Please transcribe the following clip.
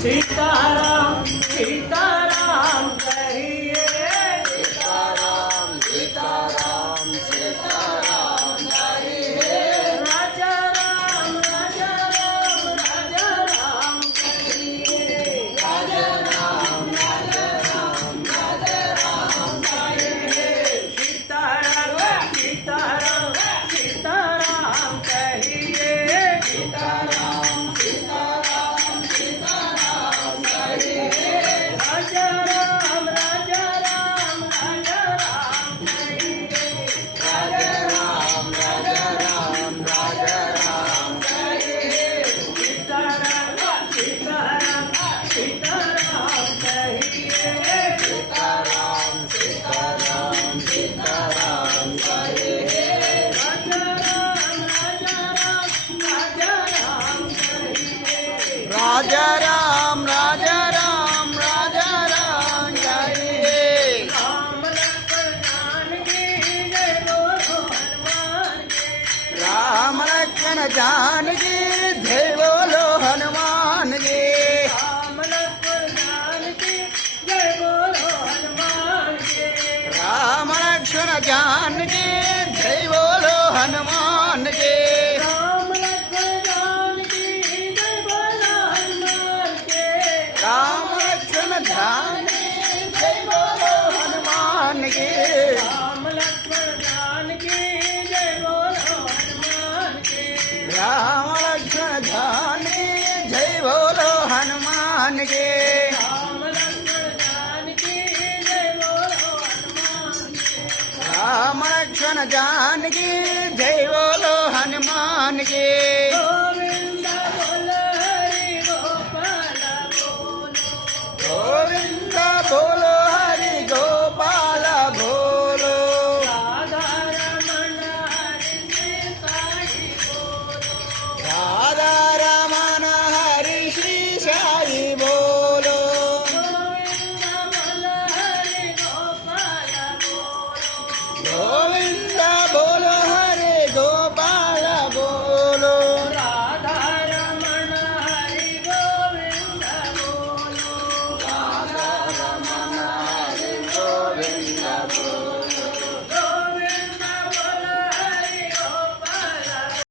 सीताराम सीताराम कहिए सीताराम सीताराम सीताराम कहिए राजा राम राजा राम राजा राम कहिए राजा राम राजा राम राजा राम कहिए सीताराम सीताराम सीताराम कहिए सीताराम सीताराम सीताराम कहिए राजा राम राजा राम राजा राम कहिए राजा राम राजा राम राजा राम कहिए सीताराम सीताराम सीताराम कहिए सीताराम सीताराम सीताराम कहिए राजा राम राजा राम राजा राम कहिए राजा राम राजा राम राजा राम कहिए राम लक्ष्मण जानकी जय बोलो हनुमान के राम लक्ष्मण जानकी जय बोलो हनुमान जी राम लक्ष्मण जानकी जय बोलो हनुमान के राम लक्ष्मण जानकी जय बोलो हनुमान जी राम लक्ष्मण जानकी जय बोलो हनुमान के राम लक्ष्मण जानकी जय बोलो हनुमान जी राम लक्ष्मण जानकी जय बोलो हनुमान के राम लक्ष्मण जानकी जय बोलो हनुमान जी राम लक्ष्मण जानकी जय बोलो हनुमान के राम लक्ष्मण जानकी जय बोलो हनुमान जी गोविंद बोल हरि गोपाल बोलो गोविंद बोलो हरि गोपाल बोलो राधा रमण हरि साई बोलो